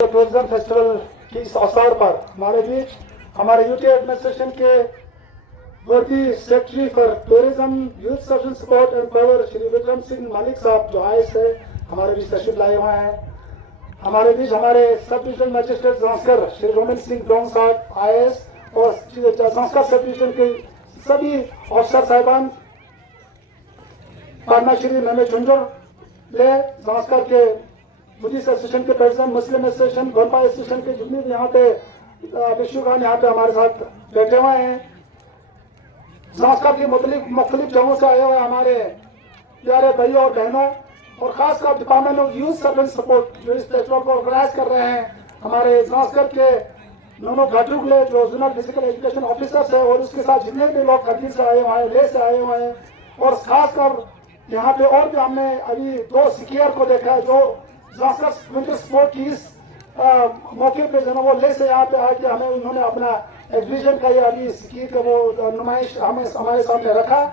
Tourism festival की इस अवसर पर हमारे बीच हमारे यूटी एडमिनिस्ट्रेशन के वर्दी secretary for tourism youth social support and power Shri Vikram Singh Malik साहब जो आए से हमारे बीच तशरीफ लाए हुए हैं। हमारे बीच हमारे सब डिविजनल मजिस्ट्रेट संस्कर श्री रोमिन सिंह डोंग साहब IAS और संस्कर सब डिविजन के सभी ऑफिसर साहिबान, पाना श्री नमे झुंझुर ले संस्कर के बुद्धिस्ट एसोसिएशन के प्रेसिडेंट, मुस्लिम एसोसिएशन, गोरपा एसोसिएशन के जितने भी यहाँ पे विश्व खान यहाँ पे हमारे साथ बैठे हुए हैं। संस्कार की मुख्तलिफ जगहों से आए हुए हमारे प्यारे भाइयों और बहनों और खासकर department of youth service support जो इस फेस्टिवल को ऑर्गेनाइज कर रहे हैं, हमारे संस्कार के दोनों घाटुगले जो जोनल फिजिकल एजुकेशन ऑफिसर्स है और उसके साथ जितने भी लोग खतीर से आए हुए हैं, ले से आए हुए हैं और खासकर यहाँ पे और भी हमने अभी 2 सिकियर को देखा है जो विंटर स्पोर्ट की इस मौके पे जो वो ले से यहाँ पे आके हमें उन्होंने अपना एग्जीबिशन का ये अभी सिकी का वो नुमाइश हमारे सामने रखा।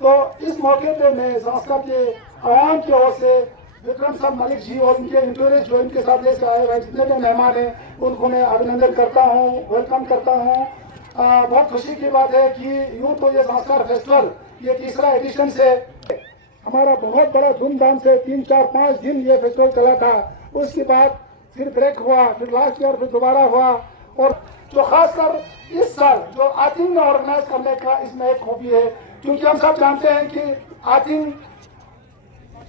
तो इस मौके पे मैं संस्था के आवाम की ओर से विक्रम साहब मलिक जी और उनके इंटूरिस्ट जो इनके साथ ले से आए हुए जितने भी मेहमान हैं उनको मैं अभिनंदन करता हूँ, वेलकम करता हूँ। बहुत खुशी की बात है कि यूँ तो ये संस्कार फेस्टिवल ये 3रा एडिशन से हमारा बहुत बड़ा धूमधाम से 3, 4, 5 दिन ये फेस्टिवल चला था। उसके बाद फिर ब्रेक हुआ, फिर लास्ट ईयर फिर दोबारा हुआ और जो खासकर इस साल जो आथिंग में ऑर्गेनाइज करने का इसमें एक खूबी है, क्योंकि हम सब जानते हैं कि आथिंग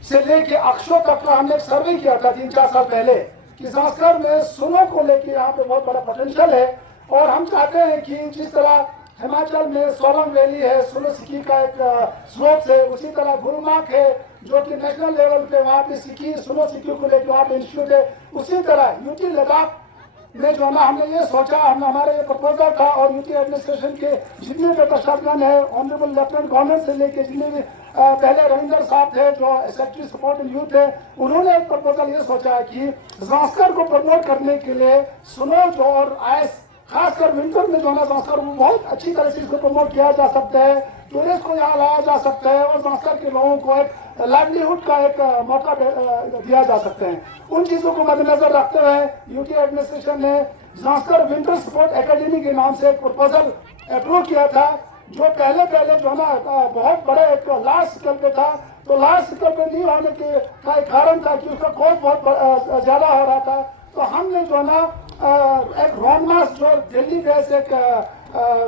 से लेके अक्षो तक का हमने एक सर्वे किया था 3-4 साल पहले कि संस्कार में सुनो को लेके यहाँ पे बहुत बड़ा पोटेंशियल है और हम चाहते हैं कि जिस तरह हिमाचल में सोलंग वैली है, सुनो सिकी का एक स्लोप है, उसी तरह गुरुमाक है जो कि नेशनल लेवल पे वहाँ पे सिकी सुनो सिकी को लेकर वहाँ पे इंस्टीट्यूट है। उसी तरह यूटी लद्दाख में जो ना हमने ये सोचा, हमारे ये प्रपोजल था और यूटी एडमिनिस्ट्रेशन के जितने भी प्रशासन है, ऑनरेबल लेफ्टिनेंट गवर्नर से लेके जितने भी पहले रविंदर साहब थे जो सेक्रेटरी सपोर्ट एंड यूथ है, उन्होंने एक प्रपोजल ये सोचा कि संस्कार को प्रमोट करने के लिए सुनो जो और आयस खासकर विंटर में जो है संस्कार वो बहुत अच्छी तरह से इसको प्रमोट किया जा सकता है, टूरिस्ट को यहाँ लाया जा सकता है और संस्कार के लोगों को एक लाइवलीहुड का एक मौका दिया जा सकता है। उन चीज़ों को मद्देनजर रखते हुए यूटी एडमिनिस्ट्रेशन ने संस्कार विंटर स्पोर्ट एकेडमी के नाम से एक प्रपोजल अप्रूव किया था जो पहले जो है ना बहुत बड़े एक लास्ट स्तर पे था। तो लास्ट स्तर पे नहीं होने के का एक कारण था कि उसका कॉस्ट बहुत ज़्यादा हो रहा था। तो हमने जो है ना एक रोनमास जो दिल्ली बेस्ड एक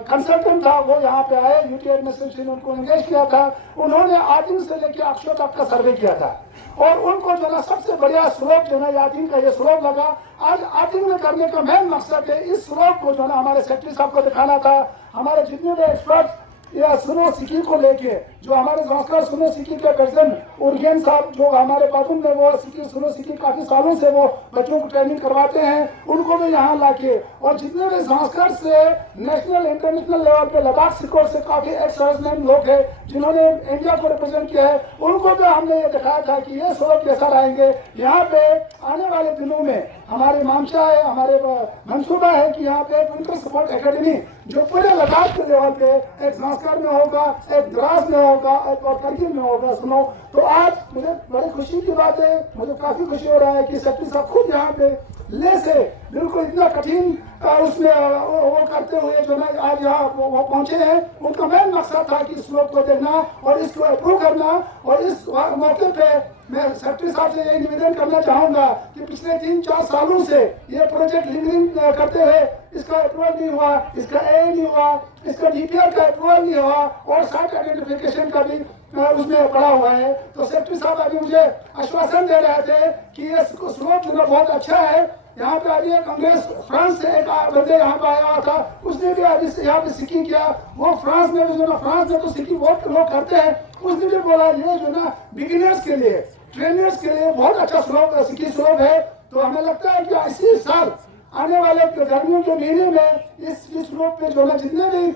कंसल्टेंट था वो यहाँ पे आए, यूटी एडमिनिस्ट्रेशन ने उनको एंगेज किया था। उन्होंने आदिम से लेकर अक्षो तक का सर्वे किया था और उनको जो ना सबसे बढ़िया स्लोप जो है आदिम का ये स्लोप लगा। आज आदिम में करने का मेन मकसद है इस स्लोप को जो ना हमारे सेक्रेटरी साहब को दिखाना था। हमारे जितने भी एक्सपर्ट्स या सुनो सिकी को लेके जो हमारे संस्कार सुनो सिकी के प्रेसिडेंट उर्गेन साहब जो हमारे पाटुन में वो सिकी सुनो सिकी काफी सालों से वो बच्चों को ट्रेनिंग करवाते हैं, उनको भी यहाँ लाके और जितने भी संस्कार से नेशनल इंटरनेशनल लेवल पे लद्दाख सिकोर से काफी एक्स सर्विसमैन लोग हैं जिन्होंने इंडिया को रिप्रेजेंट किया है, उनको भी हमने ये दिखाया था कि ये स्वरूप कैसा रहेंगे। यहाँ पे आने वाले दिनों में हमारी मामशा है, हमारे मंसूबा है कि यहाँ पे विंटर सपोर्ट एकेडमी जो पूरे लद्दाख के लेवल पे एक संस्कार में होगा, एक द्रास में होगा, एक और करगिल में होगा। सुनो तो आज मुझे बड़ी खुशी की बात है, मुझे काफी खुशी हो रहा है कि सेक्रेटरी साहब खुद यहाँ पे ले से बिल्कुल इतना कठिन उसमें वो करते हुए जो है आज यहाँ वो पहुंचे हैं। उनका मेन मकसद था कि इस लोग को देखना और इसको अप्रूव करना और इस मौके पे मैं सेक्रेटरी साहब से ये निवेदन करना चाहूँगा कि पिछले 3-4 सालों से ये प्रोजेक्ट लिंकिंग करते हुए इसका अप्रूवल नहीं हुआ, इसका ए नहीं हुआ, इसका DPR का अप्रूवल नहीं हुआ और साइट आइडेंटिफिकेशन का भी उसमें पड़ा हुआ है। तो सेक्रेटरी साहब अभी मुझे आश्वासन दे रहे थे कि ये स्लोप जो बहुत अच्छा है। यहाँ पे अभी एक अंग्रेज फ्रांस से एक बंदे यहाँ पे आया हुआ था, उसने भी अभी यहाँ पे सिकी किया। वो फ्रांस में भी जो ना फ्रांस में तो सिकी बहुत लोग करते हैं, उसने भी बोला ये जो ना बिगिनर्स के लिए ट्रेनर्स के लिए बहुत अच्छा स्लोप सिकी स्लोप है। तो हमें लगता है कि इसी साल आने वाले गर्मियों के महीने में इस स्लोप पे जो ना जितने भी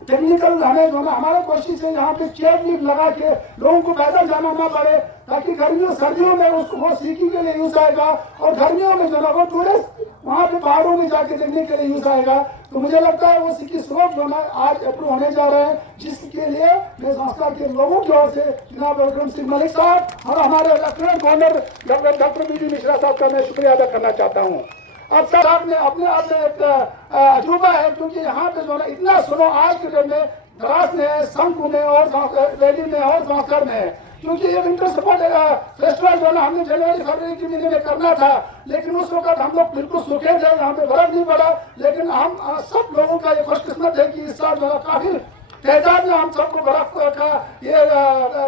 टेक्निकल हमें जो ना हमारा कोशिश है यहाँ पे चेयर लिफ्ट लगा के लोगों को पैदल जाना ना पड़े ताकि गर्मियों सर्दियों में उसको वो सीखी के लिए यूज आएगा और गर्मियों में जो ना वो टूरिस्ट वहाँ पे पहाड़ों में जाके देखने के लिए यूज आएगा। तो मुझे लगता है वो सिकी स्लोप जो ना आज अप्रूव होने जा रहे हैं, जिसके लिए मैं संस्था के लोगों की ओर से जनाब विक्रम सिंह मलिक साहब और हमारे lieutenant governor doctor BD Mishra साहब का मैं शुक्रिया अदा करना चाहता हूँ। अब सर आपने अपने आप में एक अजूबा है, क्योंकि यहाँ पे जो है इतना सुनो आज के डेट में द्रास में, शंकु में और वैली में और जांसकर में है, क्योंकि ये विंटर स्पोर्ट फेस्टिवल जो है हमने जनवरी फरवरी के महीने में करना था, लेकिन उस वक्त हम लोग बिल्कुल सूखे थे, यहाँ पे बर्फ नहीं पड़ा। लेकिन हम सब लोगों का ये खुशकिस्मत है कि इस साल जो है काफी तादाद में हम सबको बर्फ का ये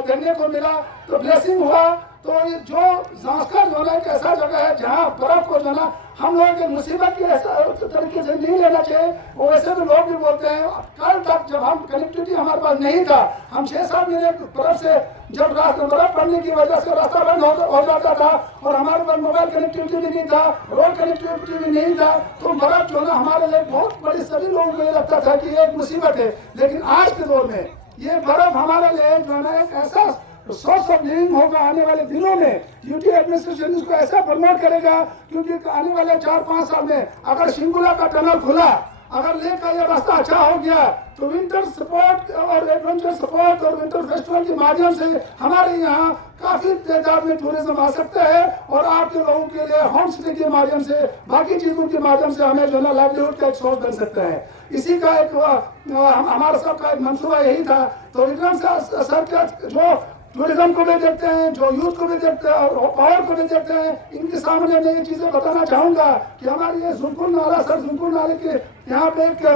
देखने को मिला, तो ब्लेसिंग हुआ। तो ये जो जांसकर जो है एक ऐसा जगह है जहाँ बर्फ को जो है हम लोग की मुसीबत की ऐसा तरीके से नहीं लेना चाहिए। वो वैसे तो लोग भी बोलते हैं, कल तक जब हम कनेक्टिविटी हमारे पास नहीं था, हम 6-7 महीने बर्फ से जब बर्फ पड़ने की वजह से रास्ता बंद हो जाता था और हमारे पास मोबाइल कनेक्टिविटी भी नहीं था, रोड कनेक्टिविटी भी नहीं था, तो बर्फ जो है हमारे लिए बहुत बड़ी, सभी लोगों को ये लगता था कि ये एक मुसीबत है। लेकिन आज के दौर में ये बर्फ हमारे लिए जो है एक ऐसा सोर्स ऑफ लिविंग होगा। आने वाले दिनों में यूटी एडमिनिस्ट्रेशन इसको ऐसा प्रमोट करेगा, क्योंकि आने वाले 4-5 साल में अगर शिंगुला का टनल खुला, अगर लेक का ये रास्ता अच्छा हो गया, तो विंटर स्पोर्ट और एडवेंचर स्पोर्ट और विंटर फेस्टिवल के माध्यम से हमारे यहाँ काफी तादाद में टूरिज्म आ सकते हैं और आपके लोगों के लिए होम स्टे के माध्यम से, बाकी चीजों के माध्यम से हमें जो है लाइवलीहुड का एक सोर्स बन सकता है। इसी का एक हमारा सबका एक मंसूबा यही था। तो विक्रम सर का जो टूरिज्म को भी देखते हैं, जो यूथ को भी देखते हैं और पावर को भी देखते हैं, इनके सामने मैं ये चीजें बताना चाहूंगा कि हमारे ये जुनकुन नाला, सर जुनकुन नाले के यहाँ पे एक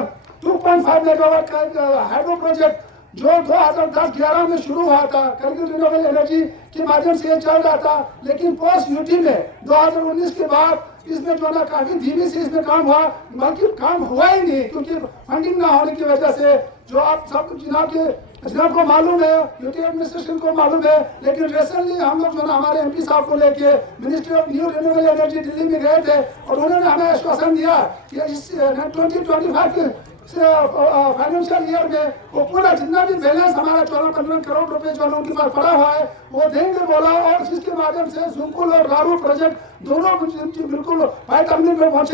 2.5 मेगावाट का एक हाइड्रो प्रोजेक्ट जो 2010-11 में शुरू हुआ था, करगिल रिन्यूएबल एनर्जी के माध्यम से ये चल रहा था। लेकिन पोस्ट यूटी में 2019 के बाद इसमें जो है काफी धीमी से इसमें काम हुआ, बल्कि काम हुआ ही नहीं, क्योंकि फंडिंग ना होने की वजह से। जो आप सब जनाब को मालूम है, यूटी एडमिनिस्ट्रेशन को मालूम है। लेकिन रिसेंटली हम लोग जो है हमारे एमपी साहब को लेके ministry of new renewable energy Delhi में गए थे और उन्होंने हमें आश्वासन दिया कि इस 2025 के फाइनेंशियल ईयर में वो पूरा जितना भी बैलेंस हमारा 14-15 करोड़ रुपए जो उनके पास पड़ा हुआ है वो देंगे बोला। और इसके माध्यम से जुनकुन और रारू प्रोजेक्ट दोनों बिल्कुल 5 में पहुंचे।